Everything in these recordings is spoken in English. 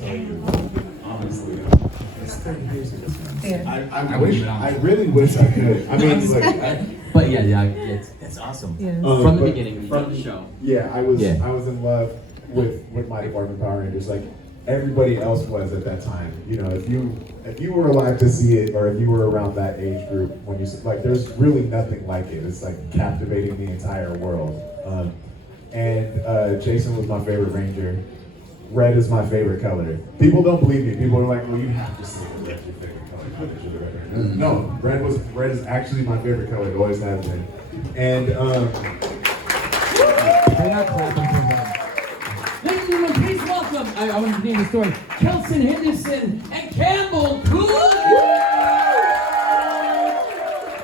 tell you, honestly. It's 30 years ago. I really wish I could. I mean, like, But yeah, it's awesome. Yeah. From the beginning, from the show. Yeah, I was in love with my department Power Rangers, like everybody else was at that time. You know, if you were alive to see it, or if you were around that age group when you like, there's really nothing like it. It's like captivating the entire world. And Jason was my favorite Ranger. Red is my favorite color. People don't believe me. People are like, well, you have to say red's your favorite color. No, red is actually my favorite color. It always has been. And They're not clapping for them. Ladies and gentlemen, please welcome, I want to name the story, Kelson Henderson and Campbell Cool.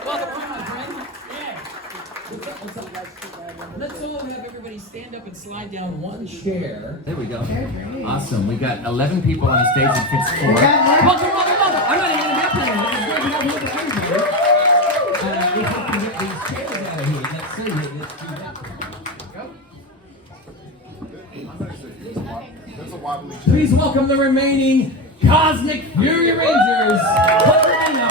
Welcome, my friend. Yeah. What's up, guys? Let's all have everybody stand up and slide down one chair. There we go. Awesome. We got 11 people on the stage and fits 4. Welcome. I'm not even going to be up here. It's great to have you over here. We have to get these chairs out of here. Let's see. Let's do that. Please welcome the remaining Cosmic Fury Rangers. Dino.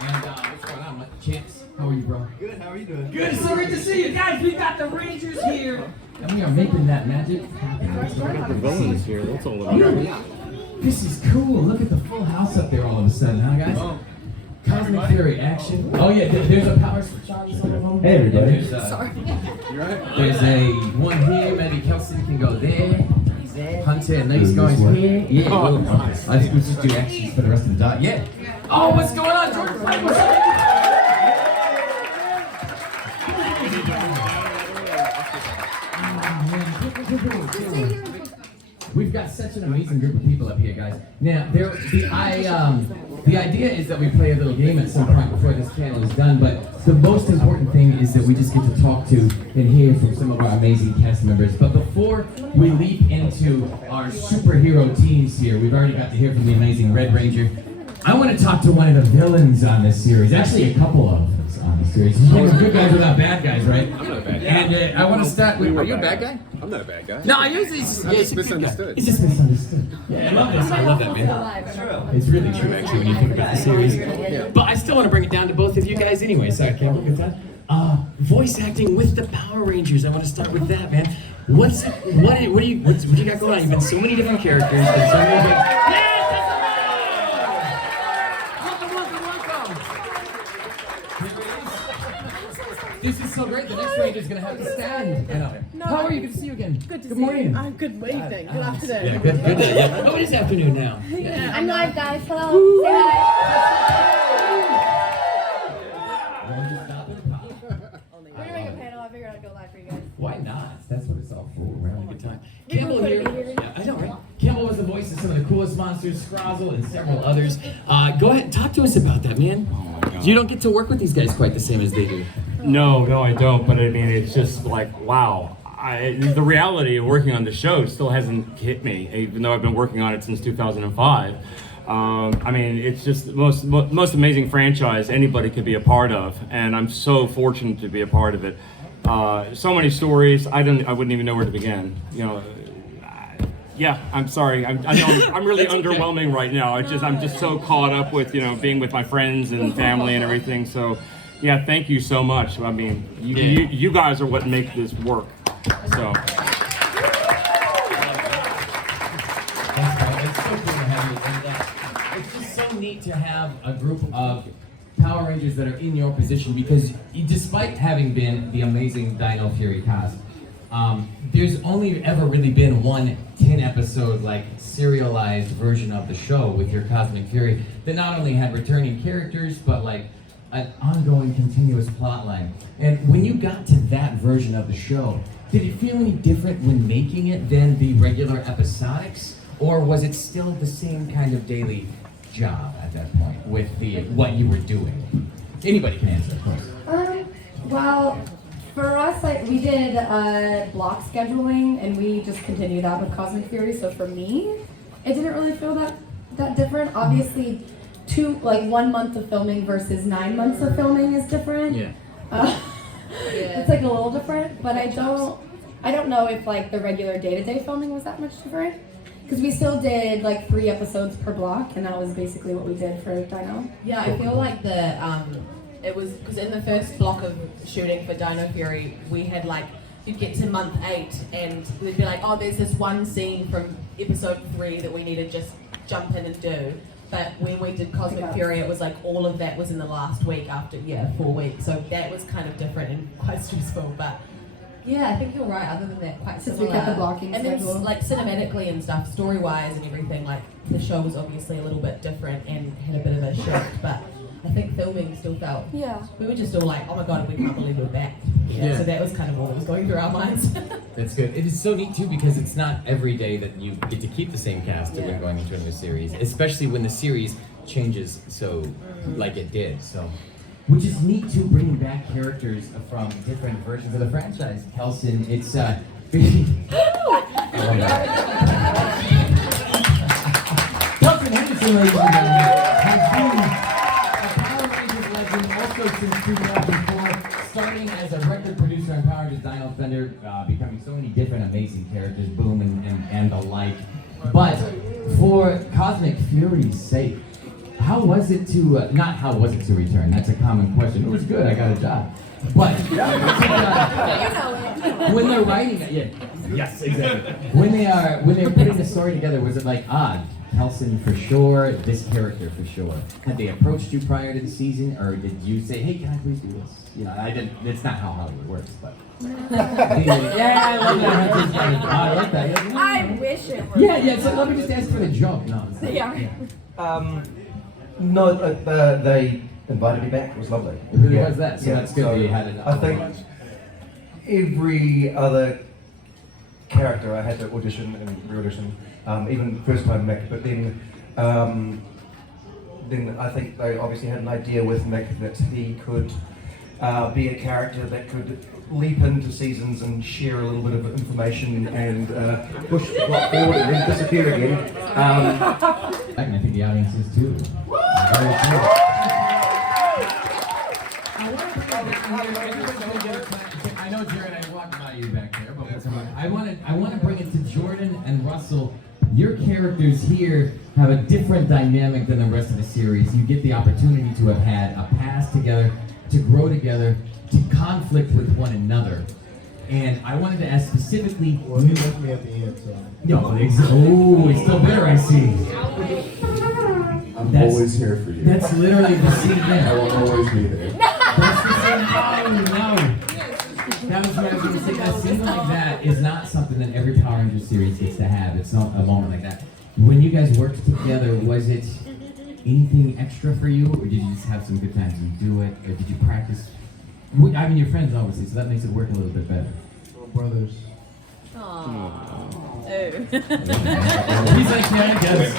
And what's going on, Chance? How are you, bro? Good, how are you doing? Good, so great to see you guys. We got the Rangers here, and we are making that magic happen. The villains here, that's all about. This is cool. Look at the full house up there all of a sudden, huh, guys? Oh. Cosmic Fury action. Oh yeah, there's a power switch on some of them. Hey, everybody. Sorry. You right? There's a one here. Maybe Kelsey can go there. Hunter and these guys here. Yeah. Oh, We'll nice. just do actions for the rest of the dot. Yeah. Oh, what's going on, Jordan? What's up? We've got such an amazing group of people up here, guys. Now, the idea is that we play a little game at some point before this panel is done, but the most important thing is that we just get to talk to and hear from some of our amazing cast members. But before we leap into our superhero teams here, we've already got to hear from the amazing Red Ranger. I want to talk to one of the villains on this series, actually a couple of them on this series. We're good guys without bad guys, right? I'm not a bad guy. And I want to start with, are you a bad guy? I'm not a bad guy. No, I usually I'm just misunderstood. It's just misunderstood. Yeah, I love this. I love that, man. It's really true, actually, when you think about the series. But I still want to bring it down to both of you guys anyway, so I can't look at that. Voice acting with the Power Rangers. I want to start with that, man. What do you got going on? You've been so many different characters. Been so many different... This is so great. The next Ranger's gonna have to stand. No. How are you? Good to see you again. Good to see morning. you. Good evening. Good afternoon. Yeah, good. Yeah. Oh, it is afternoon now. Yeah. I'm live, guys. Hello. Say hi. We're doing a panel. I figured I'd go live for you guys. Why not? That's what it's all for. We're having a good time. Campbell here. Yeah, I know, right? Campbell was the voice of some of the coolest monsters, Scrozzle and several others. Go ahead and talk to us about that, man. Oh my God. You don't get to work with these guys quite the same as they do. No, I don't. But I mean, it's just like, wow. The reality of working on the show still hasn't hit me, even though I've been working on it since 2005. I mean, it's just the most amazing franchise anybody could be a part of, and I'm so fortunate to be a part of it. So many stories. I wouldn't even know where to begin. You know. Yeah, I'm sorry. I know I'm really underwhelming right now. I'm just so caught up with being with my friends and family and everything. So. Yeah, thank you so much. I mean, you guys are what make this work. So. That's right. It's so cool to have you. And it's just so neat to have a group of Power Rangers that are in your position, because despite having been the amazing Dino Fury cast, there's only ever really been one 10-episode like serialized version of the show with your Cosmic Fury that not only had returning characters, but like an ongoing continuous plot line. And when you got to that version of the show, did it feel any different when making it than the regular episodics? Or was it still the same kind of daily job at that point with what you were doing? Anybody can answer, of course. Well, for us, we did block scheduling, and we just continued that with Cosmic Fury. So for me, it didn't really feel that different. Obviously, 1 month of filming versus 9 months of filming is different. Yeah. It's like a little different, but I don't I don't know if like the regular day-to-day filming was that much different. Because we still did like 3 episodes per block, and that was basically what we did for Dino. Yeah, I feel like it was because in the first block of shooting for Dino Fury, we had like, you'd get to month 8 and we'd be like, oh, there's this one scene from episode 3 that we need to just jump in and do. But when we did Cosmic Fury, it was like all of that was in the last week after 4 weeks. So that was kind of different and quite stressful. But yeah, I think you're right. Other than that, quite Since similar. we kept the blocking and then schedule. like cinematically and stuff, story-wise and everything, like the show was obviously a little bit different and had a bit of a shift. But I think filming still felt. Yeah. We were just all like, oh my god, we can't believe we're back. Yeah. So that was kind of what was going through our minds. That's good. It is so neat too because it's not every day that you get to keep the same cast Yeah. when going into a new series, especially when the series changes so like it did. So, which is neat too, bringing back characters from different versions of the franchise. Kelson, it's Kelson Henderson, ladies and gentlemen, has been a Power Rangers legend also since 2004, starting as a record producer on Power Rangers Dino Thunder, becoming so many different amazing characters, Boom and the like. But for Cosmic Fury's sake, how was it to, not how was it to return, that's a common question. It was good, I got a job. But, when they're writing it, yes, exactly. When they're putting the story together, was it like, Kelson for sure, this character for sure? Had they approached you prior to the season, or did you say, hey, can I please do this? You know, it's not how Hollywood works, but. Yeah, I love that. I like that. I wish it were. Yeah, so let me just ask for the joke. No, it's not. Yeah. No, they invited me back. It was lovely. It really was that, so that's good that you had enough. I think every other character I had to audition and re-audition, even first time Mick, but then I think they obviously had an idea with Mick that he could be a character that could leap into seasons and share a little bit of information and push the plot forward and then disappear again. I think the audience is too. Very true. I know, Jared, I walked by you back there, but I want to bring it to Jordan and Russell. Your characters here have a different dynamic than the rest of the series. You get the opportunity to have had a past together, to grow together, to conflict with one another. And I wanted to ask specifically. Well, you left me at the end, so. No, it's still bitter, I see. I'm always here for you. That's literally the scene I there. will always be there. That's the scene. Oh, no. That was what I was going to say. A scene like that is not something that every Power Rangers series gets to have. It's not a moment like that. When you guys worked together, was it anything extra for you, or did you just have some good times and do it, or did you practice? I mean, you're friends, obviously, so that makes it work a little bit better. Brothers. He's like, yeah, I guess.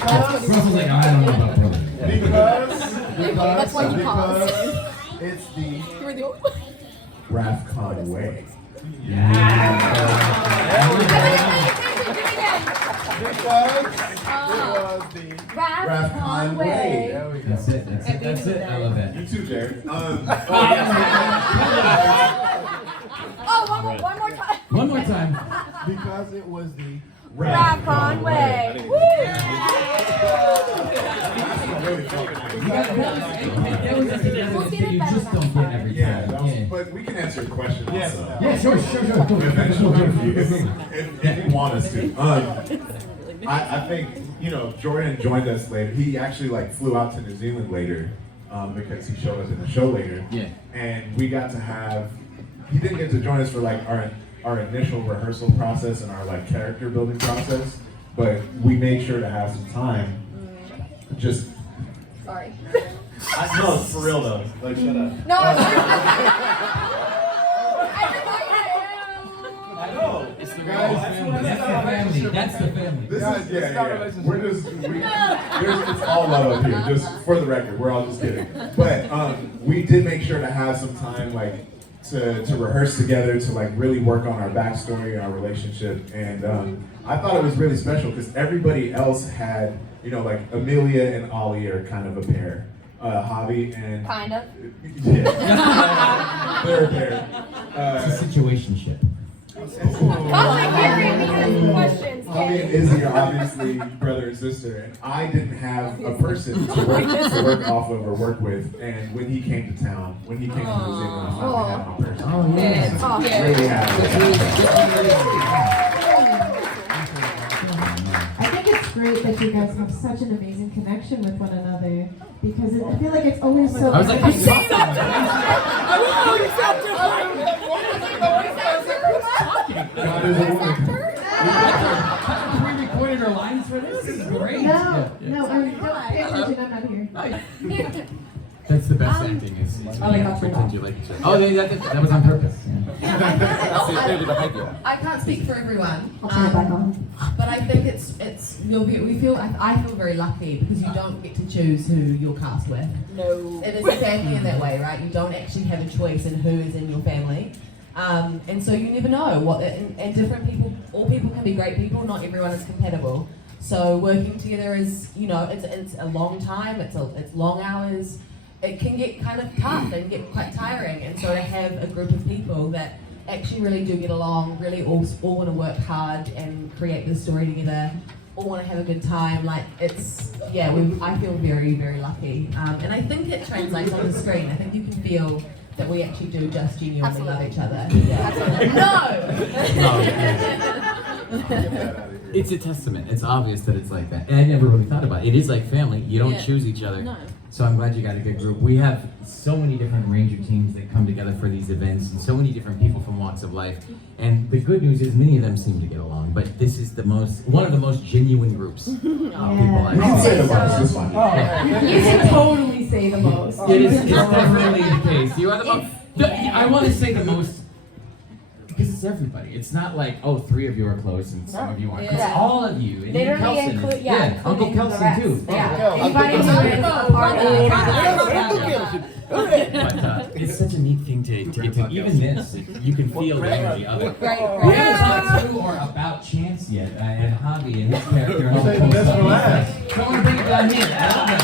Russell's like, I don't know about brothers. Because That's why you paused. it's the You were the only one. RAFCON way. RAFCON way. There we go. That's it. I love that. You too, Jared. Oh, one more time. One more time. Because it was the RAFCON way. That was just together that you just don't get every Yeah, time. but we can answer your question also. Yeah, sure. Eventually, if you want us to. I think, Jordan joined us later. He actually flew out to New Zealand later because he showed us in the show later. Yeah. And we got to have, he didn't get to join us for our initial rehearsal process and our character building process, but we made sure to have some time. Just. Sorry. No, for real though. Shut up. No, I'm I know. It's the family. That's the family. This is yeah. We're just it's all love up here. Just for the record, we're all just kidding. But we did make sure to have some time to rehearse together, to really work on our backstory, our relationship, and I thought it was really special because everybody else had Amelia and Ollie are kind of a pair. Javi and kind of. Yeah, they're a pair. It's a situationship. Cosmic Fury, we have some questions. Bobby and Izzy are obviously brother and sister, and I didn't have a person to work off of or work with. And when he came to town, when he came to New Zealand, I finally had my person. Oh, yeah. Really happy. I think it's great that you guys have such an amazing connection with one another because I feel like it's always so. I was like, I'm saying that. God is a woman. Pre-recorded our lines for this. This is great. No, don't pay attention. I'm not here. That's the best acting is pretend you like each other. Oh, that was on purpose. I can't speak for everyone. I'll turn it back on. But I think I feel very lucky because you don't get to choose who you're cast with. No. It is a family in that way, right? You don't actually have a choice in who is in your family. And so you never know and different people, all people can be great people, not everyone is compatible. So working together is, it's a long time, it's long hours. It can get kind of tough and get quite tiring. And so to have a group of people that actually really do get along, really all want to work hard and create this story together, all want to have a good time, I feel very, very lucky. And I think it translates on the screen. I think you can feel that we actually do just genuinely love each other. No! It's a testament. It's obvious that it's like that. And I never really thought about it. It is like family. You don't choose each other. No. So I'm glad you got a good group. We have so many different Ranger teams that come together for these events and so many different people from walks of life. And the good news is many of them seem to get along, but this is one of the most genuine groups of people I've Say seen. the most, it's fine. You should totally say the most. It's definitely the case. You are the most. I want to say the most because it's everybody. It's not like, oh, 3 of you are close and some of you aren't. It's all of you. And even Literally Kelson. Uncle Kelson too. Anybody who is a part of But it's such a neat thing to get to. Even this, you can feel the energy of it. We haven't talked to or about Chance yet, and Javi and his character. And all the cool stuff. So I want to bring it down here. I love that.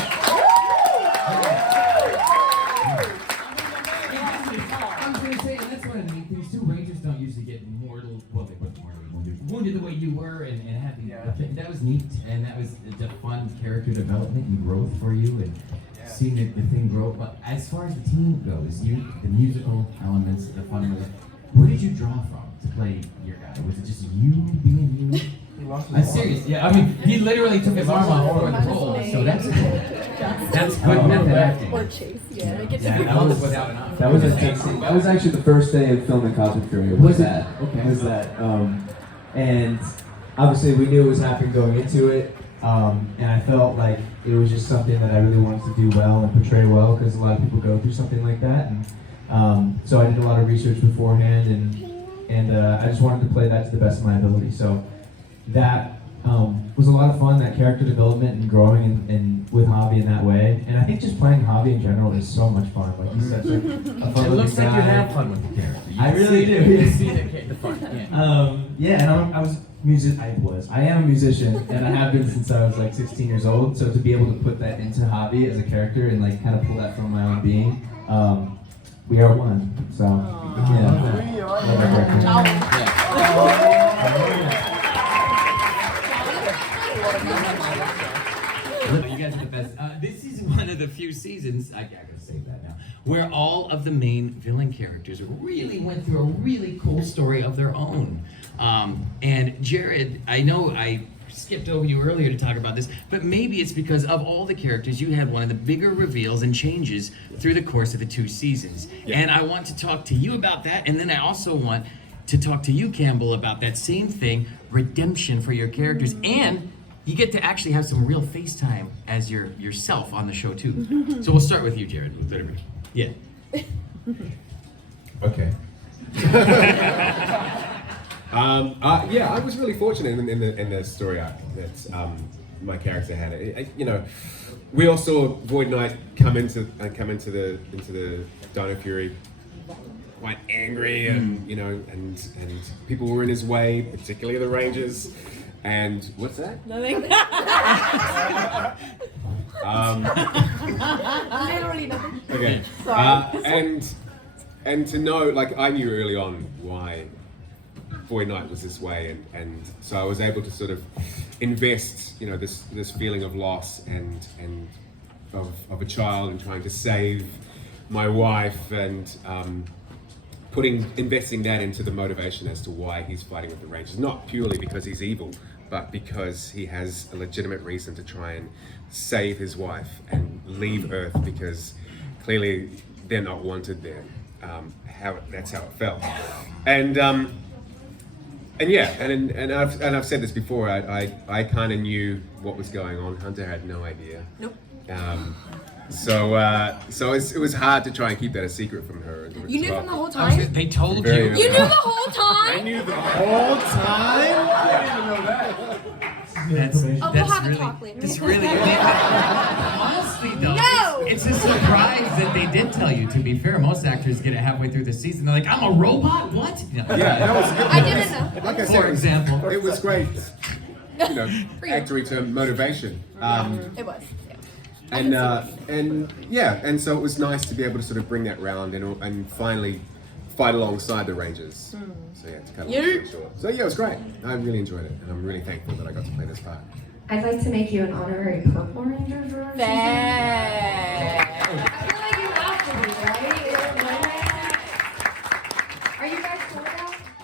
I was going to say, and that's one of the neat things too. Rangers don't usually get wounded the way you were, and have that was neat, and that was the fun character development and growth for you, and seeing the thing grow. But as far as the team goes, the musical elements, the fun with it, where did you draw from to play your guy? Was it just you being you? I'm serious. Yeah, I mean, he literally took his arm off for the role, so that's good method acting. Or Chase, That was without an eye. That was actually the first day of filming Cosmic Fury. Was it? Okay. Was that? And obviously we knew it was happening going into it, and I felt like it was just something that I really wanted to do well and portray well because a lot of people go through something like that, and so I did a lot of research beforehand, and I just wanted to play that to the best of my ability. So that was a lot of fun, that character development and growing and with Javi in that way. And I think just playing Javi in general is so much fun. Like he's such a fun It looks guy. like you have fun with the character. I really do. You can see the fun. Yeah. And I am a musician, and I have been since I was like 16 years old. So to be able to put that into Javi as a character and like kind of pull that from my own being, we are one. So yeah. You guys are the best. This is one of the few seasons, I gotta say that now, where all of the main villain characters really went through a really cool story of their own. And Jared, I know I skipped over you earlier to talk about this, but maybe it's because of all the characters, you had one of the bigger reveals and changes through the course of the 2 seasons. Yeah. And I want to talk to you about that, and then I also want to talk to you, Campbell, about that same thing, redemption for your characters, and you get to actually have some real FaceTime as yourself on the show too. So we'll start with you, Jared. Yeah. Okay. I was really fortunate in the story arc that my character had. We all saw Void Knight come into the Dino Fury quite angry, and and people were in his way, particularly the Rangers. And what's that? Nothing. Literally nothing. Okay. And to know, like, I knew early on why Boy Knight was this way, and so I was able to sort of invest, you know, this feeling of loss and of a child and trying to save my wife, and investing that into the motivation as to why he's fighting with the Rangers, not purely because he's evil, but because he has a legitimate reason to try and save his wife and leave Earth, because clearly they're not wanted there. That's how it felt, and I've said this before. I kind of knew what was going on. Hunter had no idea. Nope. So it was hard to try and keep that a secret from her. You knew from the whole time? They told Very you. early. You knew the whole time? I knew the whole time. I didn't even know that. That's Oh, we'll have a talk later. That's really honestly though. No! It's a surprise that they did tell you. To be fair, most actors get it halfway through the season. They're like, "I'm a robot." What? Yeah, that was good. I didn't know. Like I For said, example. it was great. You know, actory term motivation. It was. And so it was nice to be able to sort of bring that round and finally fight alongside the Rangers. So yeah, to cut a long story short. So yeah, it was great. I really enjoyed it, and I'm really thankful that I got to play this part. I'd like to make you an honorary Purple Ranger for our season. I feel like you have to be, right? Are you guys cool with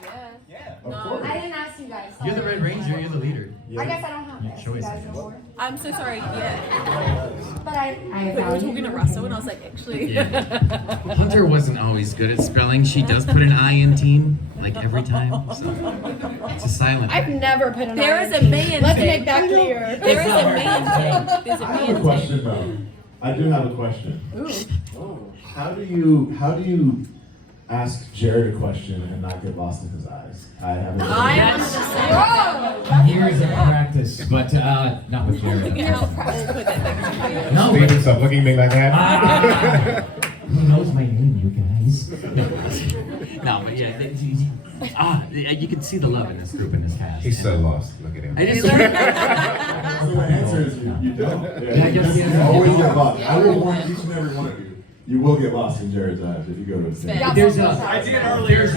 that? Of course. I didn't ask you guys. You're the Red Ranger. You're the leader. I guess I don't have to ask you choice. guys no more. I'm so sorry. Yeah. But I We were talking to Russell, and I was like, actually. Hunter wasn't always good at spelling. She does put an I in team, like every time. So it's a silent. I've never put an There I is in a team. man Let's thing. make that clear. There is a man thing. There's a I have a man question thing. though. I do have a question. Ooh. How do you ask Jared a question and not get lost in his eyes? I haven't. I am the same. Years of practice, but not with Jared. Look at how awkward that thing is. No, Steven, stop looking at me like that. Who knows my name, you guys? No, but yeah, you can see the love in this group, in this cast. He's so lost. Look at him. I just So the answer is you don't. I guess the You answer is always you get don't. lost. I will warn each and every one of you. You will get lost in Jared's eyes if you go to a cinema. Yeah, There's both a, sides. there's a, We gets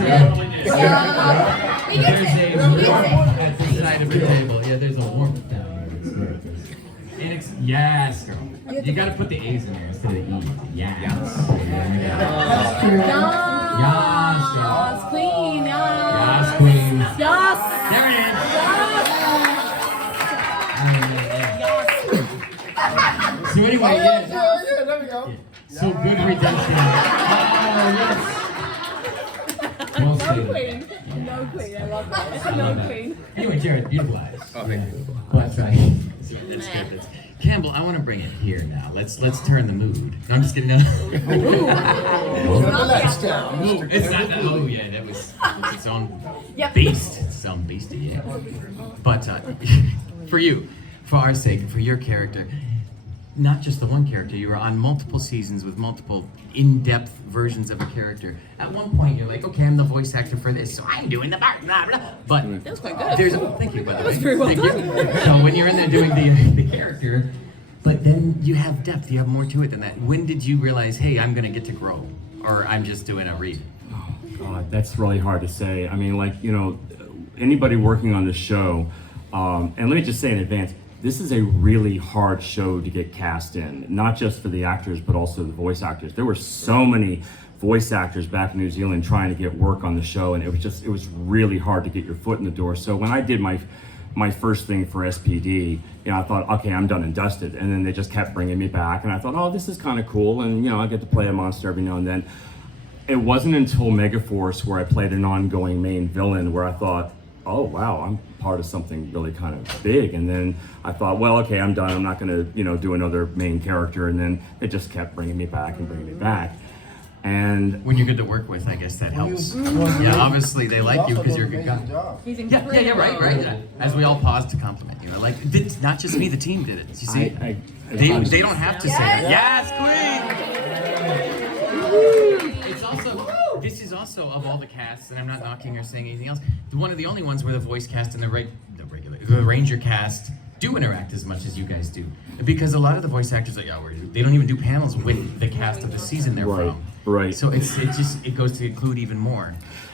there's it. a warmth at the side of the table. Yeah, there's a warmth down here. Yes, girl. You gotta put the A's in there instead of the E's. Yes. That's true. Yes, girl. Yes, queen. Yes, queen. Yes. There it is. So anyway, yeah. There we go. So good redemption. Oh, yes. Well No stated. queen. No queen. I love that. No queen. Anyway, Jared, beautiful eyes. Oh, thank you. Well, that's right. That's good. Campbell, I want to bring it here now. Let's turn the mood. No, I'm just kidding. No. Ooh, it's not that. Oh yeah, that was it's its own beast. It's its own beastie. Yeah. But for you, for our sake, for your character, not just the one character. You were on multiple seasons with multiple in-depth versions of a character. At one point, you're like, okay, I'm the voice actor for this, so I'm doing the part, blah, blah. But That was quite good. there's thank you, by the way. very well Thank you. So when you're in there doing the character, but then you have depth, you have more to it than that. When did you realize, hey, I'm gonna get to grow, or I'm just doing a read? Oh, God, that's really hard to say. I mean, like, you know, anybody working on this show, and let me just say in advance, this is a really hard show to get cast in, not just for the actors, but also the voice actors. There were so many voice actors back in New Zealand trying to get work on the show, and it was really hard to get your foot in the door. So when I did my first thing for SPD, you know, I thought, okay, I'm done and dusted. And then they just kept bringing me back, and I thought, oh, this is kind of cool, and you know, I get to play a monster every now and then. It wasn't until Megaforce where I played an ongoing main villain where I thought, oh wow, I'm part of something really kind of big. And then I thought, well, okay, I'm done. I'm not going to, you know, do another main character. And then it just kept bringing me back and bringing me back. And When you're good to work with, I guess that helps. Yeah, obviously they like you because you're a good guy. He's Yeah, right. As we all pause to compliment you. Like, it's not just me, the team did it. You see, they don't have to say it. Yes, queen! This is also of all the casts, and I'm not knocking or saying anything else, one of the only ones where the voice cast and the Ranger cast do interact as much as you guys do. Because a lot of the voice actors, like, they don't even do panels with the cast of the season they're from. Right. So it goes to include even more.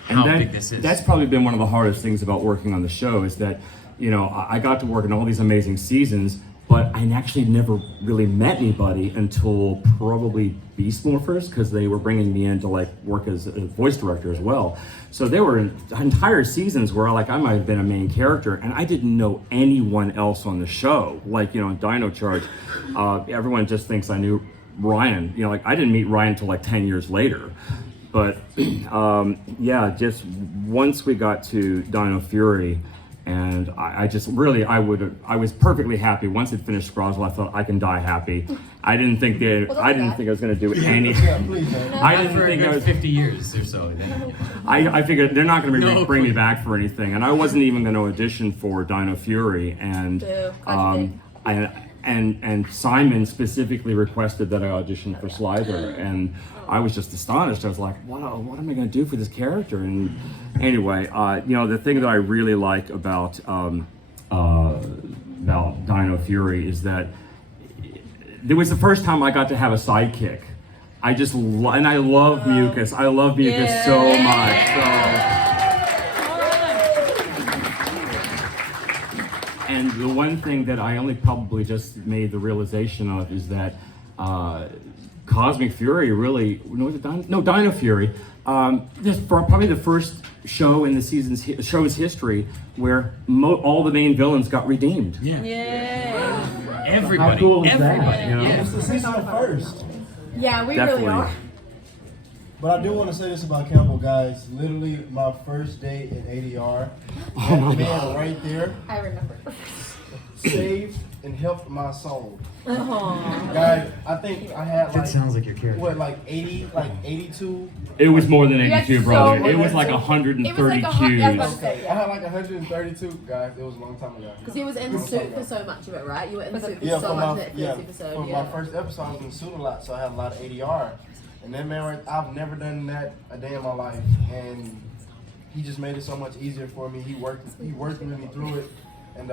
And how big this is. That's probably been one of the hardest things about working on the show is that, you know, I got to work in all these amazing seasons, but I actually never really met anybody until probably Beast Morphers, because they were bringing me in to like work as a voice director as well. So there were entire seasons where like I might have been a main character and I didn't know anyone else on the show. Like, you know, in Dino Charge, everyone just thinks I knew Ryan. You know, like I didn't meet Ryan until like 10 years later. But yeah, just once we got to Dino Fury, and I just really, I was perfectly happy. Once it finished Scrozzel, I thought I can die happy. I didn't think I was gonna do any. I didn't think I was 50 years or so. I figured they're not gonna bring me back for anything, and I wasn't even gonna audition for Dino Fury, and and Simon specifically requested that I audition for Slither, and I was just astonished. I was like, wow, what am I going to do for this character? And anyway, you know, the thing that I really like about Dino Fury is that it was the first time I got to have a sidekick. I love Mucus. I love Mucus so much. And the one thing that I only probably just made the realization of is that Cosmic Fury really, Dino Fury, this probably the first show in the show's history where all the main villains got redeemed. Yeah. Everybody. How cool is everybody. that? You know? It's the season first. Yeah, we Definitely. really are. But I do want to say this about Campbell, guys. Literally, my first day in ADR, that man right there I remember. saved and helped my soul. Guys, I think I had That sounds like your character. what, like 80, like 82? It was more than You had 82, so brother. much- It was like 130 It was like cues. I was about to say, I had like 132, guys. It was a long time ago. Because he was in suit for so much of it, right? You were in suit for Yeah, so for much my, of that yeah, first episode. for my first episode, I was in suit a lot, so I had a lot of ADR. And that man, I've never done that a day in my life, and he just made it so much easier for me. He worked with me through it, and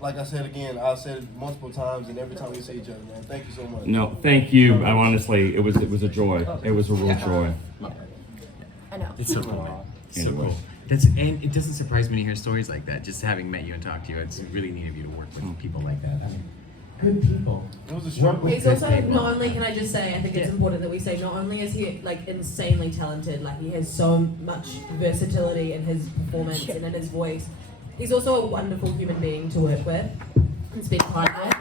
like I said again, I said it multiple times, and every time we see each other, man, thank you so much. No, thank you. I honestly, it was a joy. It was a real joy. I know. It's so cool, man. So Anyway. cool. And it doesn't surprise me to hear stories like that. Just having met you and talked to you, it's really neat of you to work with people like that. I mean, good people. It was a struggle. He's also not only, can I just say, I think it's important that we say, not only is he like insanely talented, like he has so much versatility in his performance and in his voice, he's also a wonderful human being to work with and spend time with.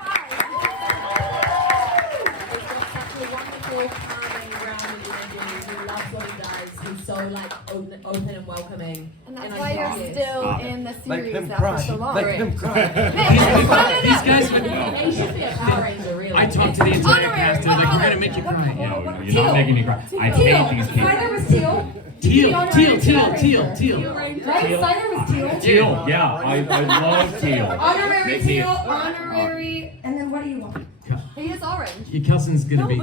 He's got such a wonderful, calming, grounded energy. He loves what he does. He's so like open and welcoming. And that's I why love you're it. still in the Make series them after cry. so long. Make them cry. these guys would He should be a Power Ranger, really. I talked to the entire Honorary, cast. They're what like, we're color? gonna make you What cry. color? No, What- You're not making me cry. I hate these people. Steiner was teal. Teal. Right? Teal. Steiner was teal. Teal, yeah, I love teal. Honorary Make me- teal, honorary, and then what do you want? He is orange. Your cousin's gonna be. You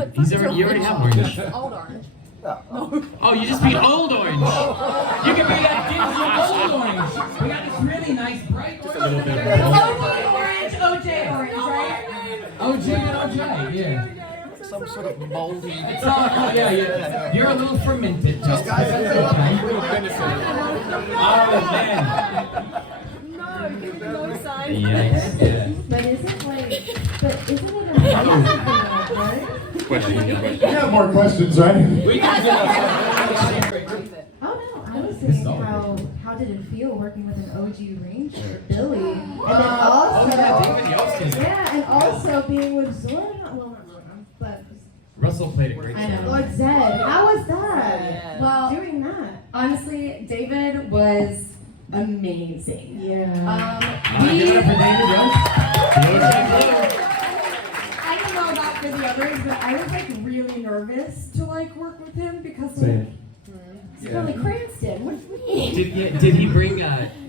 already have orange. Old orange. Oh, you just be old orange. You can be that kid old orange. We got this really nice bright orange. Orange, OJ orange, right? OJ and OJ, yeah. Some sort of moldy. Yeah. You're a little fermented, just guys. Oh man. No sign. Yes. Yeah. But isn't it amazing, right? Question. You have more questions, right? Oh no, I was saying how did it feel working with an OG Ranger, Billy, and then also and also being with Zora, well not Zora, but Russell played a great I know, role. like Zed. How was that? Yeah. Well, Doing that. honestly, David was amazing. Yeah. Give it up for David, yes. I don't know about for the others, but I was like really nervous to like work with him because Same. it's Billy Cranston. What do you mean? Did he bring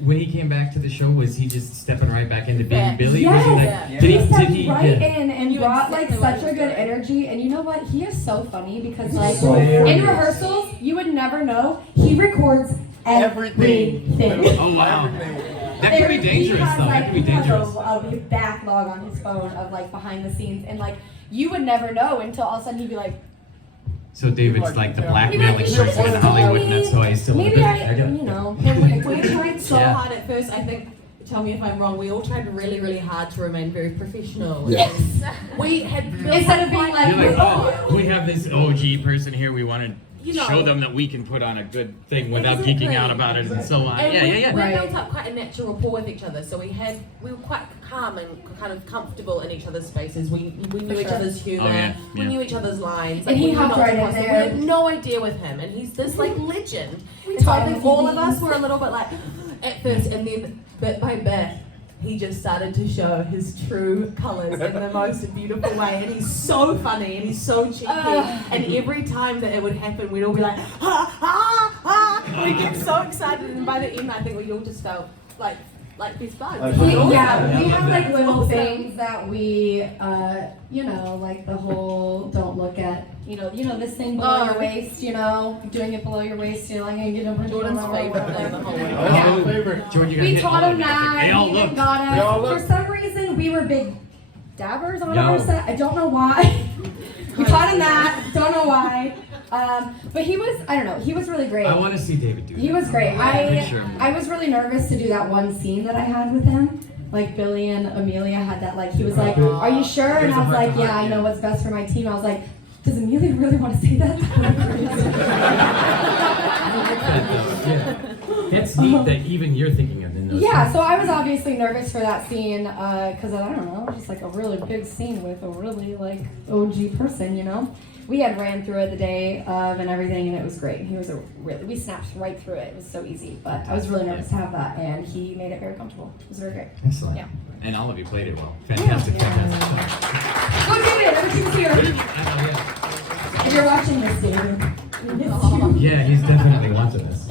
when he came back to the show? Was he just stepping right back into being Billy? Yes. Wasn't Yeah. Did He stepped Did he? right Yeah. in and You brought like exactly what such a he good did. energy. And you know what? He is so funny because like So in funny. rehearsals, you would never know. He records everything. Oh wow. That could be dangerous He has, though. like, That could be he has dangerous. a backlog on his phone of like behind the scenes, and like you would never know until all of a sudden he'd be like, So David's like the blackmailing person in Hollywood, and that's why he's still in the Maybe business. I, you know. We tried so Yeah. hard at first. I think. Tell me if I'm wrong. We all tried really, really hard to remain very professional. Yes. We had Instead of being like, You're like, oh, we have this OG person here. We want to You know. show them that we can put on a good thing without geeking out about it and so on. And Yeah. we Right. built up quite a natural rapport with each other, so we were quite calm and kind of comfortable in each other's spaces. We knew each other's humor. Oh, yeah, We yeah. knew each other's lines. And he we knew hopped not to right in cross them. there. We had no idea with him, and he's this like legend. We And so taught I him think all of things. us were a little bit like at first, and then bit by bit. He just started to show his true colours in the most beautiful way, and he's so funny and he's so cheeky. And every time that it would happen, we'd all be like, ha ha ha! We get so excited, and by the end, I think we all just felt like best buds. Like, It was awesome. We have like It was little awesome. things that we, you know, like the whole don't look at, you know, this thing below your waist, you know, doing it below your waist, you're like, you know, Jordan's favorite thing the whole way. Yeah. My favorite. Jordan, you're We gonna taught hit him that. They all He even looked. got They all us. For looked. some reason, we were big dabbers on Yo. our set. I don't know why. We taught him that. Don't know why. But he was, I don't know, he was really great. I want to see David do that. He was great. Picture him. I was really nervous to do that one scene that I had with him. Like Billy and Amelia had that, like, he was like, are you sure? And There's a I was like, heart-to-heart, yeah, I know yeah. what's best for my team. I was like, does Amelia really want to say that? That's neat that even you're thinking of in those. Yeah, so I was obviously nervous for that scene, because I don't know, just like a really big scene with a really like OG person, you know? We had ran through it the day of and everything, and it was great. He was we snapped right through it. It was so easy, but I was really nervous to have that, and he made it very comfortable. It was very great. Excellent. Yeah. And all of you played it well. Fantastic, fantastic. Go David, everything's here. I If you're watching this, David. know, yeah, he's definitely watching this.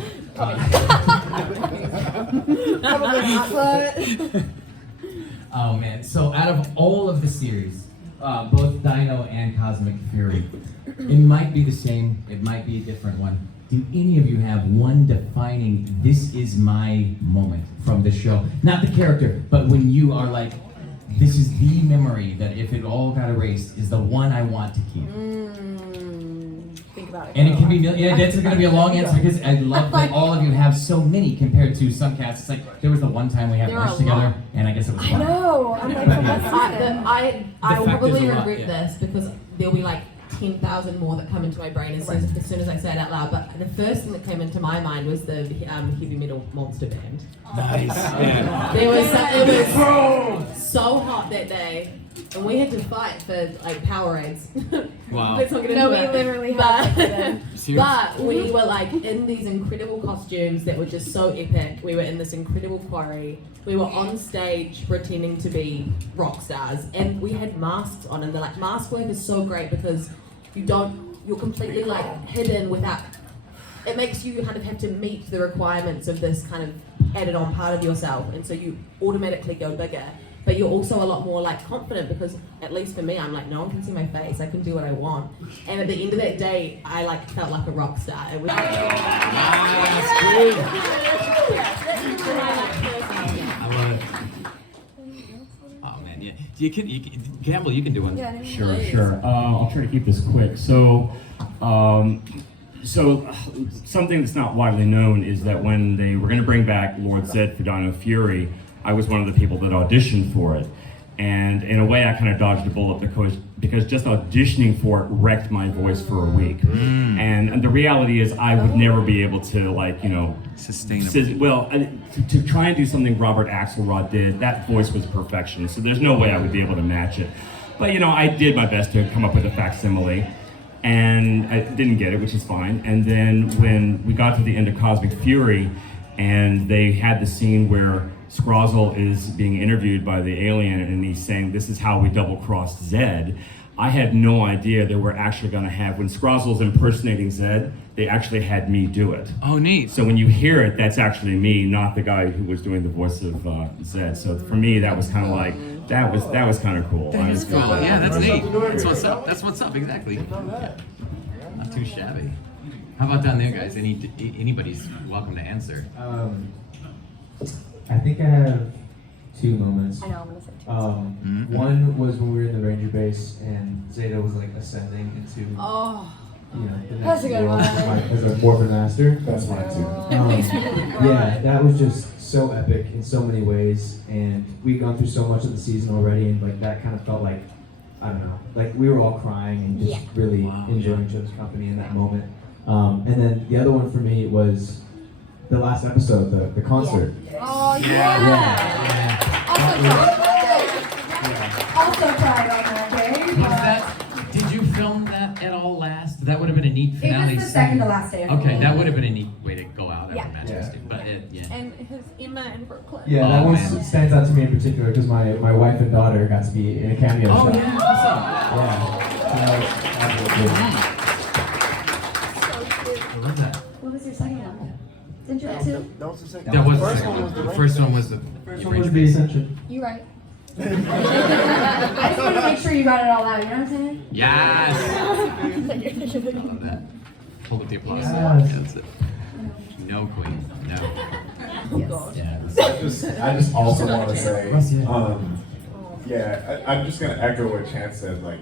Oh man, so out of all of the series, both Dino and Cosmic Fury, it might be the same, it might be a different one. Do any of you have one defining, this is my moment from the show? Not the character, but when you are like, this is the memory that if it all got erased, is the one I want to keep. Think about it. And it can be, yeah, that's going to be a long answer because I love that all of you have so many compared to some casts. It's like, there was the one time we had There lunch are a together, lot. and I guess it was I fun. know. I'm like, from what I will fact probably is a lot, regret yeah. this because there'll be like 10,000 more that come into my brain as soon as I say it out loud. But the first thing that came into my mind was the heavy metal monster band. Nice. Yeah. There was it was so hot that day, and we had to fight for like Powerades. Wow. Let's not get No, into we it. literally But- had that. Serious? But we were like in these incredible costumes that were just so epic. We were in this incredible quarry. We were on stage pretending to be rock stars, and we had masks on. And the like mask work is so great because you're completely like hidden without. It makes you kind of have to meet the requirements of this kind of added on part of yourself, and so you automatically go bigger. But you're also a lot more like confident because, at least for me, I'm like, no one can see my face. I can do what I want. And at the end of that day, I like felt like a rock star. It was. I love it. Oh man, yeah. Campbell, you can do one. Sure. I'll try to keep this quick. So something that's not widely known is that when they were going to bring back Lord Zed for Dino Fury, I was one of the people that auditioned for it. And in a way, I kind of dodged a bullet because just auditioning for it wrecked my voice for a week. And the reality is, I would never be able to, like, you know, Sustainable. to try and do something Robert Axelrod did, that voice was perfection. So there's no way I would be able to match it. But, you know, I did my best to come up with a facsimile. And I didn't get it, which is fine. And then when we got to the end of Cosmic Fury, and they had the scene where Scrozzle is being interviewed by the alien, and he's saying, this is how we double-crossed Zed. I had no idea they were actually going to have, when Scrozzle's impersonating Zed, they actually had me do it. Oh, neat. So when you hear it, that's actually me, not the guy who was doing the voice of Zed. So for me, that was kind of like, that was kind of cool. That is cool. Yeah, that's neat. That's what's up. That's what's up. Exactly. Yeah. Not too shabby. How about down there, guys? Anybody's welcome to answer. I think I have two moments. I know, I'm gonna say two. One was when we were in the Ranger base and Zeta was like ascending into you know, the That's next a good world one. as a Morphin Master. That's mine too. Yeah, that was just so epic in so many ways, and we'd gone through so much of the season already, and like that kind of felt like, I don't know, like we were all crying and just really enjoying each other's company in that moment. And then the other one for me was the last episode, the concert. Oh yeah. Also cried on that day. Did you film that at all last? That would have been a neat It finale. was the second to last day. Okay, that would have been a neat way to go out Yeah. after Manchester. But yeah. And his Emma and Brooklyn. Yeah, that one stands out to me in particular because my wife and daughter got to be in a cameo shot. Yeah, awesome. I love that. What was your second one? Didn't you have two? That was the second. That was the first one was the the first one was the First one would be Ascension. You right. I just wanted to make sure you got it all out, you know what I'm saying? Yes. I love that. Hold up the applause. Yes. That's it. No queen. No. Yeah. I just also want to say, Yeah. I'm just gonna echo what Chance said. Like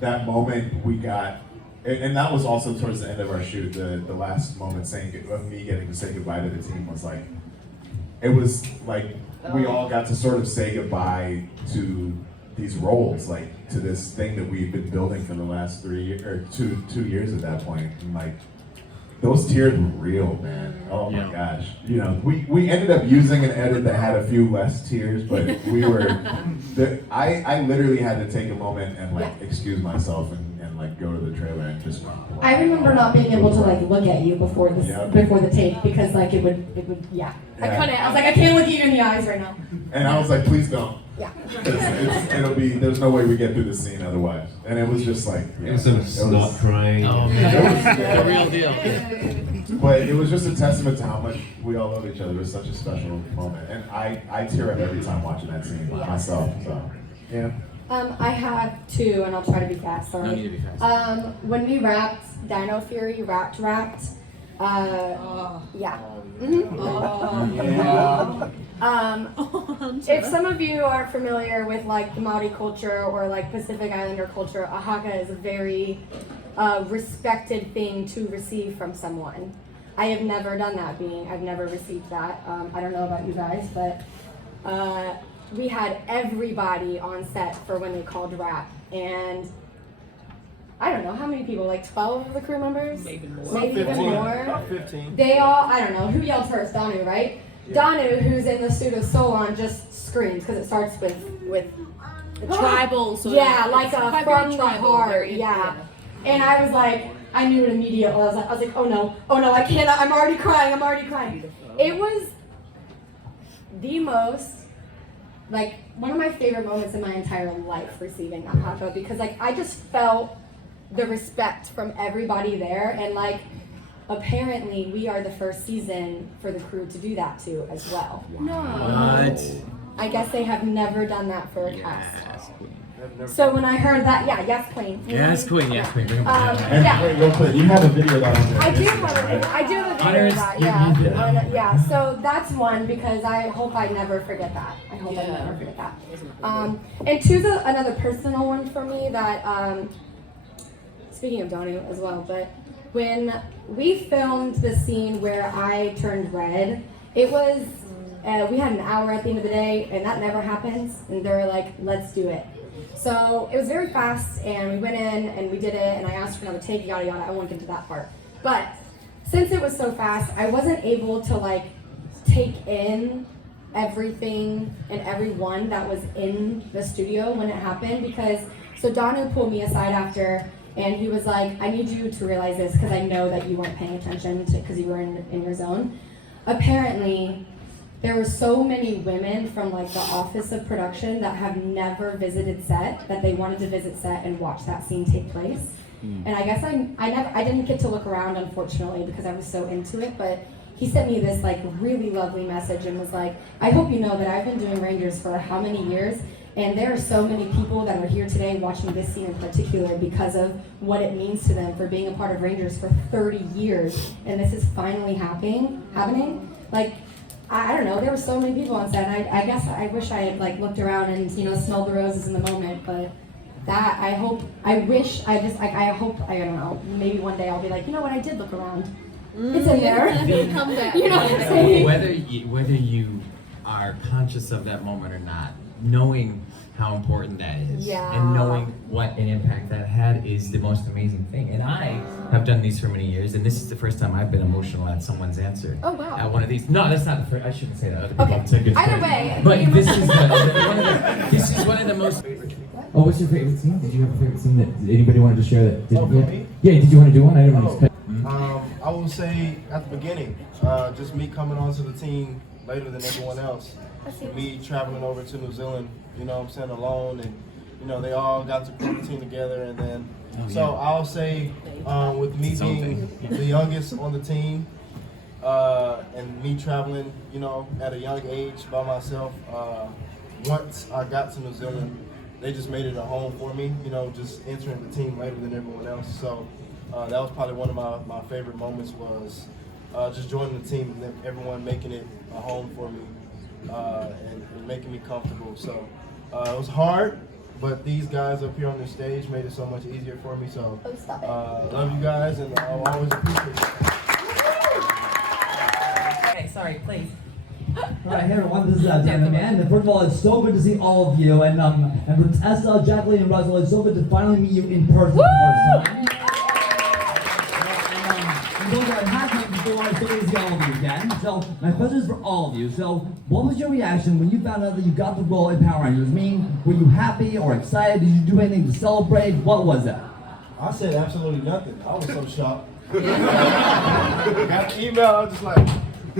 that moment we got, and that was also towards the end of our shoot. The last moment of me getting to say goodbye to the team was like, it was like we all got to sort of say goodbye to these roles, like to this thing that we've been building for the last 3 years or two years at that point, and like. Those tears were real, man. Oh my gosh. You know, we ended up using an edit that had a few less tears, but we were, I literally had to take a moment and like excuse myself and like go to the trailer and just. I remember not being able to like look at you before the tape because like it would I couldn't. I was like, I can't look at you in the eyes right now. And I was like, please don't. Yeah. There's no way we get through this scene otherwise. And it was just like. It was some snot crying. Oh, The real deal. But it was just a testament to how much we all love each other. It was such a special moment. And I tear up every time watching that scene myself. So, yeah. I have two, and I'll try to be fast. Sorry. No need to be fast. When we wrapped Dino Fury, wrapped. Yeah. If some of you are familiar with like the Maori culture or like Pacific Islander culture, a haka is a very respected thing to receive from someone. I have never done that I've never received that. I don't know about you guys, but we had everybody on set for when they called rap, and I don't know how many people, like 12 of the crew members? Maybe even more. 15. They all, I don't know, who yelled first? Danu, right? Yeah. Danu, who's in the suit of Solon, just screams because it starts with The tribal sort yeah, of, like a from the heart, yeah. And I was like, I knew it immediately. I was like, oh no, I cannot. I'm already crying. It was the most, like, one of my favorite moments in my entire life receiving that haka because like I just felt the respect from everybody there, and like apparently we are the first season for the crew to do that too as well. No. What? I guess they have never done that for a cast. So when I heard that, yes, Queen. Yes, Queen. Bring it back. And Yeah. wait, real quick, you have a video of that on there. I do have a video of that, yeah. So that's one because I hope I never forget that. And two's another personal one for me that, speaking of Donnie as well, but when we filmed the scene where I turned red, it was, we had an hour at the end of the day, and that never happens, and they were like, let's do it. So it was very fast, and we went in, and we did it, and I asked for another take, yada yada, I won't get to that part. But since it was so fast, I wasn't able to like take in everything and everyone that was in the studio when it happened, because, so Danu pulled me aside after, and he was like, I need you to realize this, because I know that you weren't paying attention because you were in your zone. Apparently, there were so many women from like the office of production that have never visited set, that they wanted to visit set and watch that scene take place. And I guess I didn't get to look around, unfortunately, because I was so into it, but he sent me this like really lovely message and was like, I hope you know that I've been doing Rangers for how many years, and there are so many people that are here today watching this scene in particular because of what it means to them for being a part of Rangers for 30 years, and this is finally happening. Like, I don't know, there were so many people on set, and I guess I wish I had like looked around and, you know, smelled the roses in the moment, but that, I hope, I don't know, maybe one day I'll be like, you know what, I did look around. It's in there. Come back. You know what I'm saying? Whether you are conscious of that moment or not, knowing how important that is and knowing what an impact that had is the most amazing thing. And I have done these for many years, and this is the first time I've been emotional at someone's answer. Oh, wow. At one of these. No, that's not the first. I shouldn't say that. Other people have said good Either stuff. way. But this is this is one of the most. Oh, what's your favorite scene? Did you have a favorite scene that anybody wanted to share that didn't yet? me? Yeah, did you want to do one? I didn't expect. I will say at the beginning, just me coming onto the team later than everyone else. Me traveling over to New Zealand, you know what I'm saying, alone, and you know, they all got to put the team together, and then so I'll say with me being the youngest on the team, and me traveling, you know, at a young age by myself, once I got to New Zealand, they just made it a home for me, you know, just entering the team later than everyone else. So that was probably one of my favorite moments was just joining the team and everyone making it a home for me and making me comfortable. So it was hard, but these guys up here on the stage made it so much easier for me. So love you guys, and I'll always appreciate it. Okay, sorry, please. Alright, hey everyone, this is Dino Man. And first of all, it's so good to see all of you. And for Tessa, Jacqueline, and Russell, it's so good to finally meet you in person for the first time. And those that have met before, it's so good to see all of you again. So, my question is for all of you. So, what was your reaction when you found out that you got the role in Power Rangers? I mean, were you happy or excited? Did you do anything to celebrate? What was that? I said absolutely nothing. I was so shocked. Got the email, I was just like, I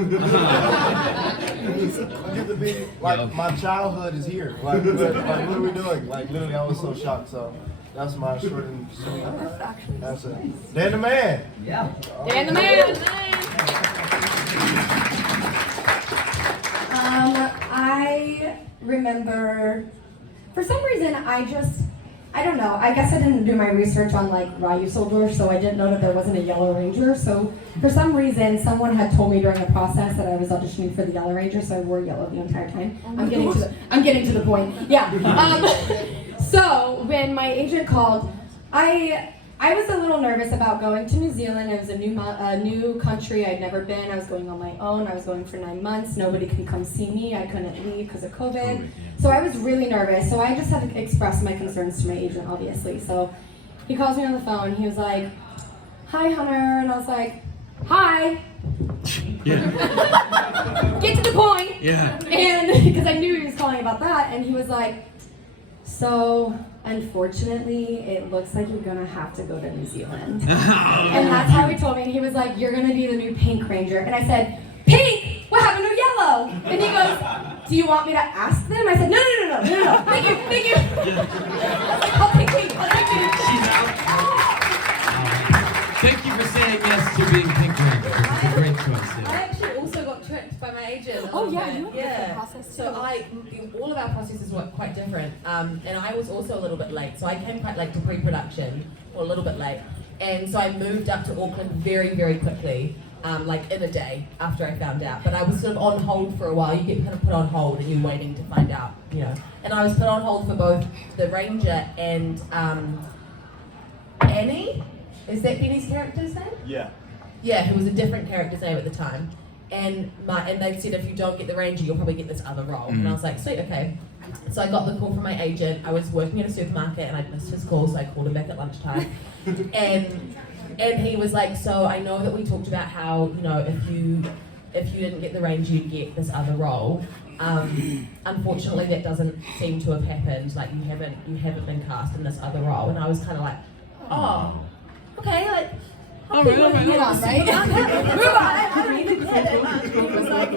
get to be like my childhood is here. Like what are we doing? Like literally, I was so shocked. So that's my short and sweet answer. Dan the man. Yeah. Dan the man. I remember, for some reason, I don't know, I guess I didn't do my research on like Ryu soldiers, so I didn't know that there wasn't a Yellow Ranger. So for some reason, someone had told me during the process that I was auditioning for the Yellow Ranger, so I wore yellow the entire time. I'm getting to the point. Yeah. So when my agent called, I was a little nervous about going to New Zealand. It was a new country I'd never been. I was going on my own. I was going for 9 months. Nobody could come see me. I couldn't leave because of COVID. So I was really nervous. So I just had to express my concerns to my agent, obviously. So he calls me on the phone. He was like, "Hi, Hunter," and I was like, "Hi." Yeah. Get to the point. Yeah. And because I knew he was calling about that, and he was like, "So, unfortunately, it looks like you're gonna have to go to New Zealand." And that's how he told me. And he was like, "You're gonna be the new Pink Ranger." And I said, "Pink? What happened to yellow?" And he goes, "Do you want me to ask them?" I said, No. Thank you. I was like, I'll take Pink. She's out. Thank you for saying yes to being Pink Ranger. It's a great choice. I actually also got tricked by my agent. Oh yeah, you have a yeah. different process too. So all of our processes were quite different, and I was also a little bit late. So I came quite late to pre-production, or a little bit late, and so I moved up to Auckland very, very quickly, like in a day after I found out. But I was sort of on hold for a while. You get kind of put on hold, and you're waiting to find out, you know. And I was put on hold for both the Ranger and Annie. Is that Benny's character's name? Yeah. Yeah, who was a different character's name at the time. And they said, if you don't get the Ranger, you'll probably get this other role. And I was like, sweet, okay. So I got the call from my agent. I was working at a supermarket and I missed his call, so I called him back at lunchtime. and he was like, so I know that we talked about how, you know, if you didn't get the Ranger, you'd get this other role. Unfortunately, that doesn't seem to have happened. Like you haven't been cast in this other role. And I was kind of like, oh, okay, like. Move on, right? Move on. I don't even care that much. He was like,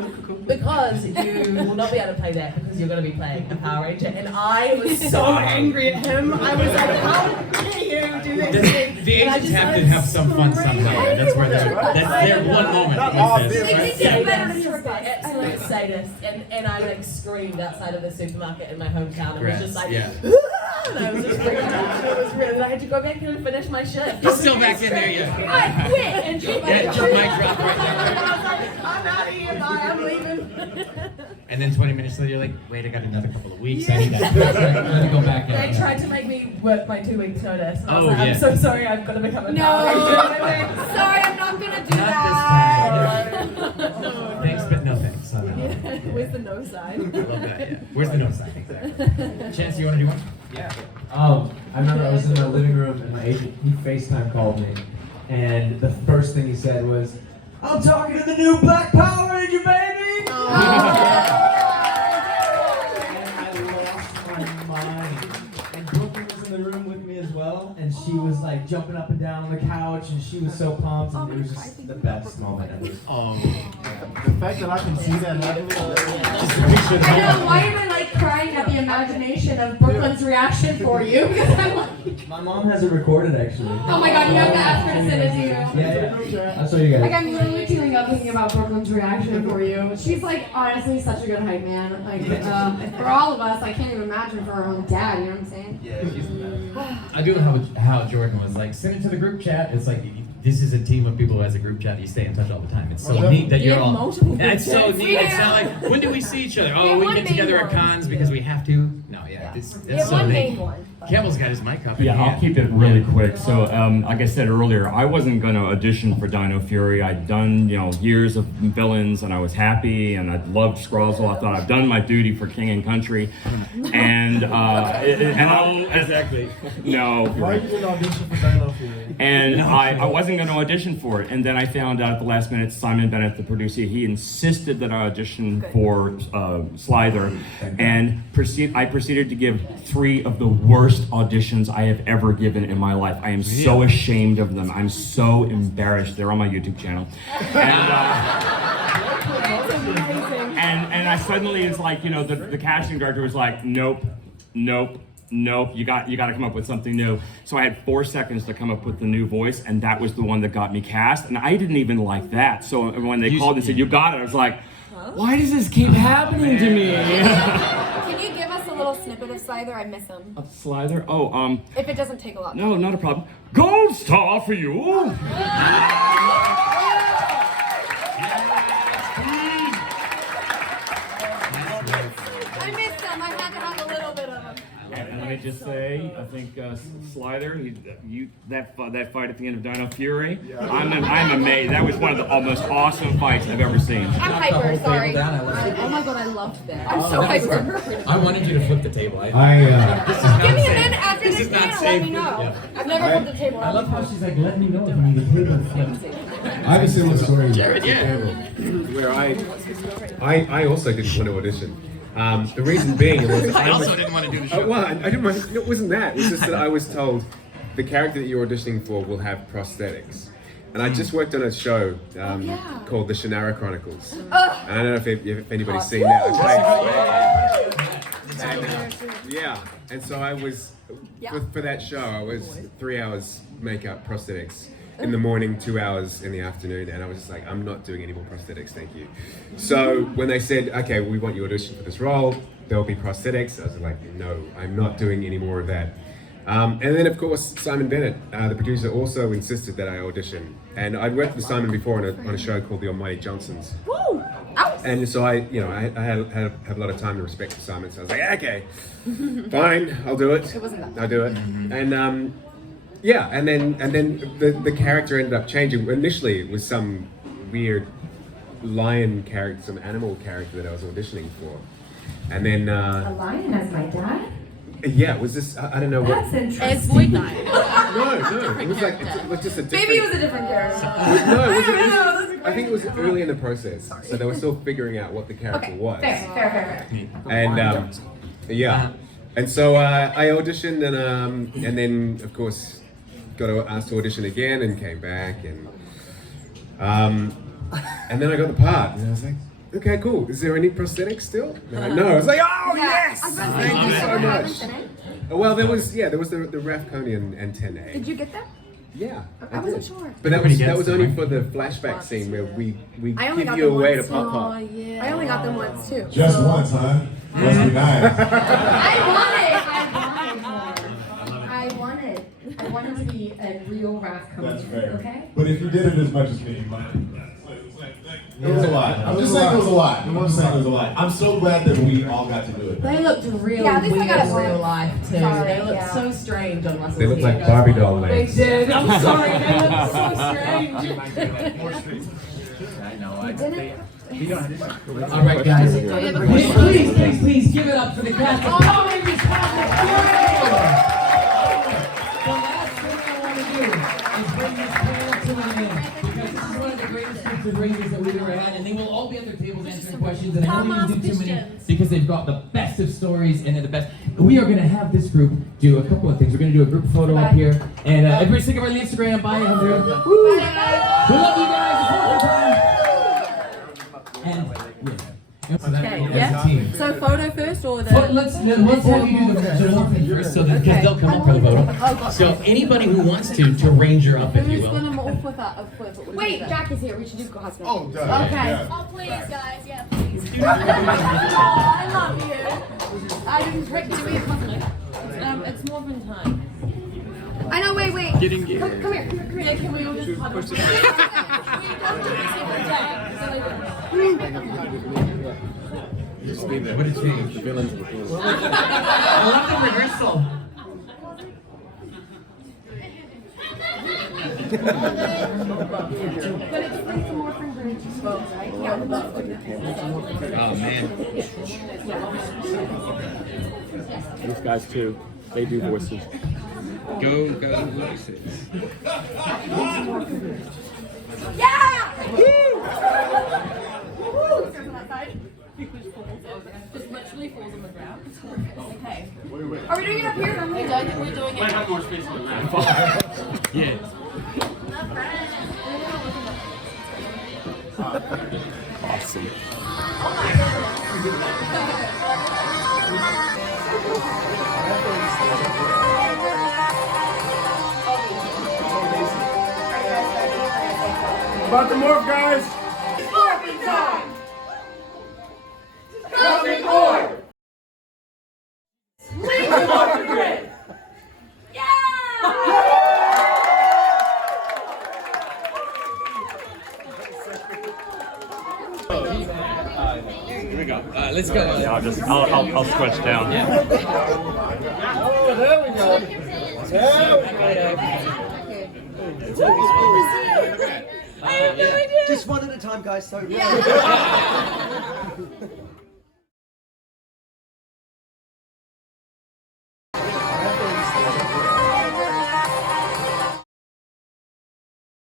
because you will not be able to play that because you're going to be playing a Power Ranger. And I was so angry at him. I was like, how dare you do this? The agents have to have some fun somehow. That's where that's their one moment. Absolute sadist. And I like screamed outside of the supermarket in my hometown and was just like, fun. I was just like, it was really. I had to go back and finish my shift. You're still back in there, yeah. I quit and she Yeah, your mic dropped right there. I was like, I'm out of here. Bye. I'm leaving. And then 20 minutes later, you're like, wait, I got another couple of weeks. I need to go back in. They tried to make me work my 2 weeks notice. And I was Oh, like, yeah. I'm so sorry. I've got to become a No, sorry, I'm not gonna do that. Thanks, but no thanks. So no. Where's the no side? I love that, yeah. Where's the no sign? Exactly. Chance, you want to do one? Yeah. I remember I was in my living room and my agent, he FaceTime called me, and the first thing he said was, "I'm talking to the new Black Power Ranger, baby!" And I lost my mind. And Brooklyn was in the room with me as well, and she was like jumping up and down on the couch, and she was so pumped, and it was just the best moment ever. The fact that I can see that happening. I know, why am I like crying at the imagination of Brooklyn's reaction for you? Because I'm like, My mom has it recorded actually. oh my god, you have to ask her to send it to you. Yeah. I'll show you guys. Like I'm literally tearing up thinking about Brooklyn's reaction for you. She's like honestly such a good hype man. Like for all of us, I can't even imagine for her own dad. You know what I'm saying? Yeah, she's the best. I do know how Jordan was like, send it to the group chat. It's like, this is a team of people who has a group chat. You stay in touch all the time. It's so neat that you're all. Multiple Yeah, it's so group neat. It's not like, when do we see each other? Oh, we get together at cons because we have to. No, yeah, it's so neat. Campbell's got his mic up. Yeah, I'll keep it really quick. So, like I said earlier, I wasn't going to audition for Dino Fury. I'd done, years of villains, and I was happy, and I loved Scrozzle. I thought I've done my duty for King and Country, and exactly. No. Why did you audition for Dino Fury? And I wasn't going to audition for it, and then I found out at the last minute, Simon Bennett, the producer, he insisted that I audition for Slither, and I proceeded to give 3 of the worst auditions I have ever given in my life. I am so ashamed of them. I'm so embarrassed. They're on my YouTube channel. And I suddenly, it's like, the casting director was like, nope, you got to come up with something new. So I had 4 seconds to come up with the new voice, and that was the one that got me cast. And I didn't even like that. So when they called and said, you got it, I was like, why does this keep happening to me? Can you give us a little snippet of Slither? I miss him. Slither? If it doesn't take a lot. No, not a problem. Gold star for you! I missed him. I had to have a little bit of him. And let me just say, I think Slither, that fight at the end of Dino Fury, I'm amazed. That was one of the most awesome fights I've ever seen. I'm hyper, sorry. Oh my god, I loved that. I'm so hyper. I wanted you to flip the table. Give me a minute after this not panel, safe. let me know. Yeah. I've never flipped the table. I love how she's like, let me know if you need a table flip. I have a similar story. Where I also didn't want to audition. The reason being was I also didn't want to do the show. well, I didn't want. It wasn't that. It was just that I was told the character that you're auditioning for will have prosthetics. And I just worked on a show called The Shannara Chronicles. And I don't know if anybody's seen that. And so I was, for that show, I was 3 hours makeup prosthetics in the morning, 2 hours in the afternoon, and I was just like, I'm not doing any more prosthetics, thank you. So when they said, okay, we want you to audition for this role, there'll be prosthetics, I was like, no, I'm not doing any more of that. And then of course, Simon Bennett, the producer, also insisted that I audition. And I'd worked with Simon before on a show called The Almighty Johnsons. Woo! And so I had a lot of time to respect for Simon, so I was like, okay, fine, I'll do it. It wasn't that. I'll do it. And and then the character ended up changing. Initially, it was some weird lion character, some animal character that I was auditioning for, and then A lion as my dad? yeah, it was this. I don't know what. That's interesting. It's Void Knight. No, it was like it was just a different. Maybe it was a different character. No, it was, I think it was early in the process, so they were still figuring out what the character was. Fair. And and so I auditioned, and then of course got asked to audition again, and came back, and then I got the part, and I was like, okay, cool. Is there any prosthetics still? No. I was like, oh yes! Thank you so much. Well, there was the Rathconian and 10A. Did you get that? Yeah, I wasn't sure. But that was only for the flashback scene where we give you away to Pop Pop. I only got them once too. Just once, huh? Must be nice. I want it. want him to be a real Raph coming That's in, fair. okay? But if you did it as much as me, you might. It was a lot. I'm just saying it was a lot. I'm just saying it was a lot. I'm so glad that we all got to do it. They looked really Yeah, at least I weird got a in real glimpse. life too. Sorry, They looked yeah. so strange on Russell's They look hair. like Barbie doll They legs. did. I'm sorry. They looked so strange. I know. All right, guys. Please give it up for the cast of Power Rangers Cosmic Fury! The last thing I want to do is bring this panel to an end because this is one of the greatest groups of Rangers that we've ever had, and they will all be at their tables answering questions. And I don't even do too many because they've got the best of stories and they're the best. We are going to have this group do a couple of things. We're going to do a group photo up here, and everybody stick over on the Instagram. Bye, Andrew. Woo! We love you guys. It's working time. And Okay, yeah. So photo first or the? Let's have you do the morphing first, so that because they'll come up for the photo. So anybody who wants to ranger up, if you will. morph with that? Wait, Jack is here. We should do cosmic. Oh, duh. Okay. Yeah. Oh, please, guys. Yeah, please. I love you. I didn't pick to be cosmic. It's morphin time. I know. Wait. Come here. Yeah, can we all just huddle? What did you think? The villains. I love the rehearsal. But it's free for more from British folks, right? Yeah. Oh man. These guys too. They do voices. Go voices. Yeah! Just literally falls on the ground. Okay. Are we doing it up here? We're doing it. Have more space than that. Yeah. Awesome. About to morph, guys. Morphing time! Cosmic Orb. Leave the morphin grid! Here we go. Let's go. Yeah, I'll squash down. Oh, there we go. Just one at a time, guys. So.